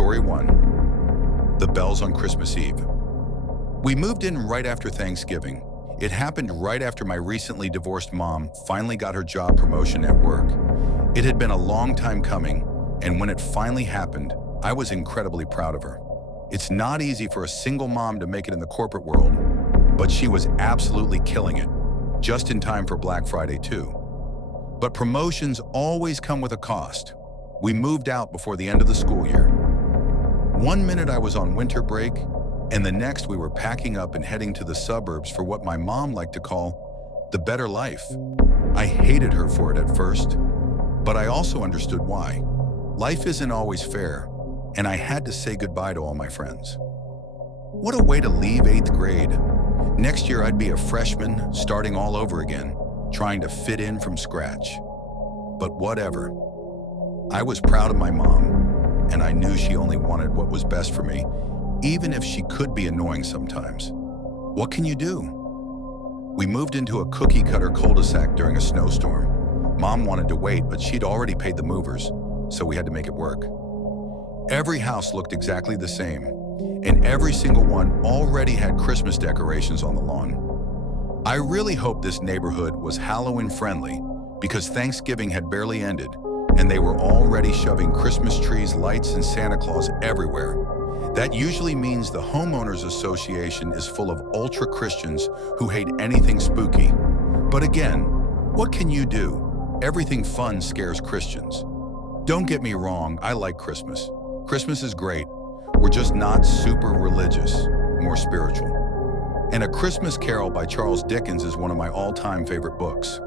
Story 1. The Bells on Christmas Eve. We moved in right after Thanksgiving. It happened right after my recently divorced mom finally got her job promotion at work. It had been a long time coming, and when it finally happened, I was incredibly proud of her. It's not easy for a single mom to make it in the corporate world, but she was absolutely killing it, just in time for Black Friday too. But promotions always come with a cost. We moved out before the end of the school year. One minute I was on winter break, and the next we were packing up and heading to the suburbs for what my mom liked to call the better life. I hated her for it at first, but I also understood why. Life isn't always fair, and I had to say goodbye to all my friends. What a way to leave 8th grade. Next year I'd be a freshman, starting all over again, trying to fit in from scratch. But whatever. I was proud of my mom, and I knew she only wanted what was best for me, even if she could be annoying sometimes. What can you do? We moved into a cookie-cutter cul-de-sac during a snowstorm. Mom wanted to wait, but she'd already paid the movers, so we had to make it work. Every house looked exactly the same, and every single one already had Christmas decorations on the lawn. I really hoped this neighborhood was Halloween-friendly, because Thanksgiving had barely ended, and they were already shoving Christmas trees, lights, and Santa Claus everywhere. That usually means the homeowners association is full of ultra-Christians who hate anything spooky. But again, what can you do? Everything fun scares Christians. Don't get me wrong, I like Christmas. Christmas is great. We're just not super religious, more spiritual. And A Christmas Carol by Charles Dickens is one of my all-time favorite books.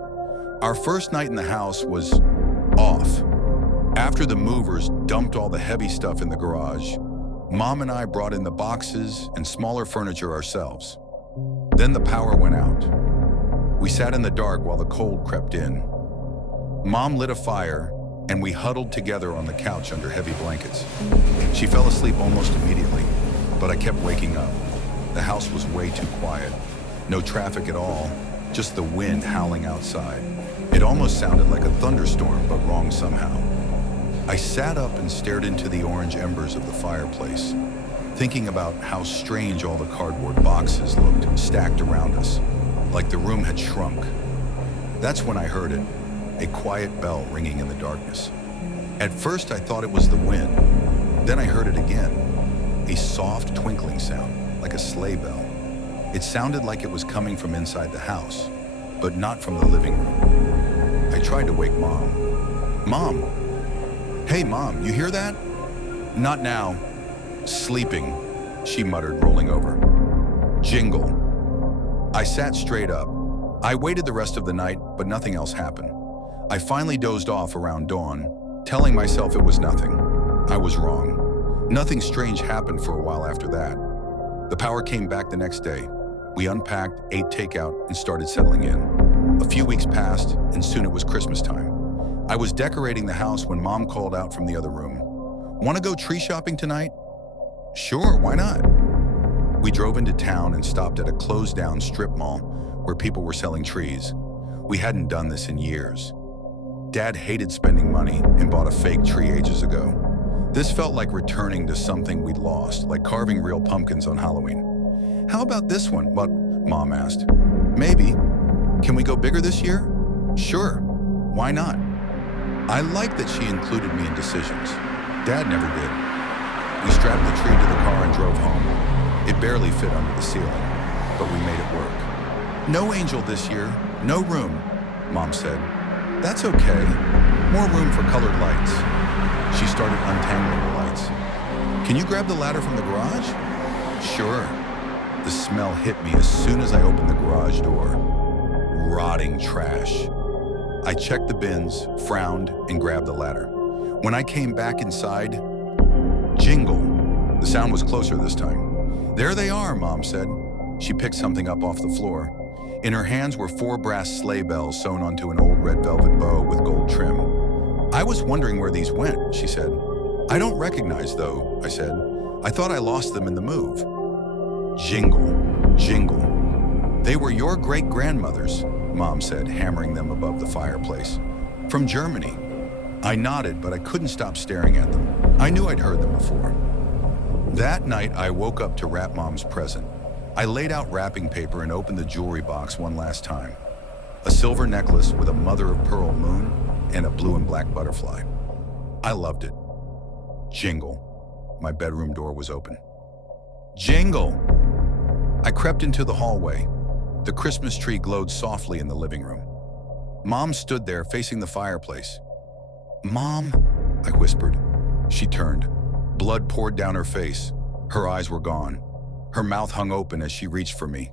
Our first night in the house was off. After the movers dumped all the heavy stuff in the garage, Mom and I brought in the boxes and smaller furniture ourselves. Then the power went out. We sat in the dark while the cold crept in. Mom lit a fire, and we huddled together on the couch under heavy blankets. She fell asleep almost immediately, but I kept waking up. The house was way too quiet. No traffic at all, just the wind howling outside. It almost sounded like a thunderstorm, but wrong somehow. I sat up and stared into the orange embers of the fireplace, thinking about how strange all the cardboard boxes looked stacked around us, like the room had shrunk. That's when I heard it, a quiet bell ringing in the darkness. At first I thought it was the wind. Then I heard it again, a soft twinkling sound, like a sleigh bell. It sounded like it was coming from inside the house, but not from the living room. I tried to wake Mom. Mom! Hey, Mom, you hear that? Not now. Sleeping, she muttered, rolling over. Jingle. I sat straight up. I waited the rest of the night, but nothing else happened. I finally dozed off around dawn, telling myself it was nothing. I was wrong. Nothing strange happened for a while after that. The power came back the next day. We unpacked, ate takeout, and started settling in. A few weeks passed, and soon it was Christmas time. I was decorating the house when Mom called out from the other room. Want to go tree shopping tonight? Sure, why not? We drove into town and stopped at a closed-down strip mall where people were selling trees. We hadn't done this in years. Dad hated spending money and bought a fake tree ages ago. This felt like returning to something we'd lost, like carving real pumpkins on Halloween. How about this one? What? Mom asked. Maybe. Can we go bigger this year? Sure. Why not? I liked that she included me in decisions. Dad never did. We strapped the tree to the car and drove home. It barely fit under the ceiling, but we made it work. No angel this year, no room, Mom said. That's okay. More room for colored lights. She started untangling the lights. Can you grab the ladder from the garage? Sure. The smell hit me as soon as I opened the garage door. Rotting trash. I checked the bins, frowned, and grabbed the ladder. When I came back inside, jingle. The sound was closer this time. There they are, Mom said. She picked something up off the floor. In her hands were 4 brass sleigh bells sewn onto an old red velvet bow with gold trim. I was wondering where these went, she said. I don't recognize, though, I said. I thought I lost them in the move. Jingle, jingle. They were your great-grandmother's, Mom said, hammering them above the fireplace. From Germany. I nodded, but I couldn't stop staring at them. I knew I'd heard them before. That night, I woke up to wrap Mom's present. I laid out wrapping paper and opened the jewelry box one last time. A silver necklace with a mother-of-pearl moon and a blue and black butterfly. I loved it. Jingle. My bedroom door was open. Jingle! I crept into the hallway. The Christmas tree glowed softly in the living room. Mom stood there facing the fireplace. "Mom," I whispered. She turned. Blood poured down her face. Her eyes were gone. Her mouth hung open as she reached for me.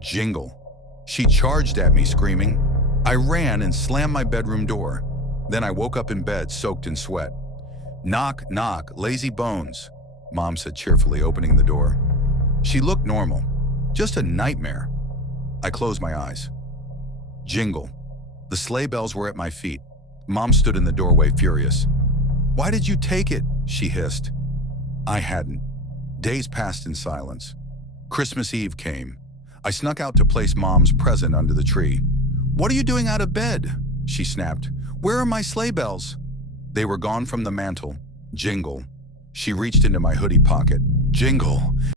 Jingle. She charged at me, screaming. I ran and slammed my bedroom door. Then I woke up in bed, soaked in sweat. "Knock, knock, lazy bones," Mom said cheerfully, opening the door. She looked normal. Just a nightmare. I closed my eyes. Jingle. The sleigh bells were at my feet. Mom stood in the doorway, furious. "Why did you take it?" she hissed. I hadn't. Days passed in silence. Christmas Eve came. I snuck out to place Mom's present under the tree. "What are you doing out of bed?" she snapped. "Where are my sleigh bells?" They were gone from the mantel. Jingle. She reached into my hoodie pocket. Jingle.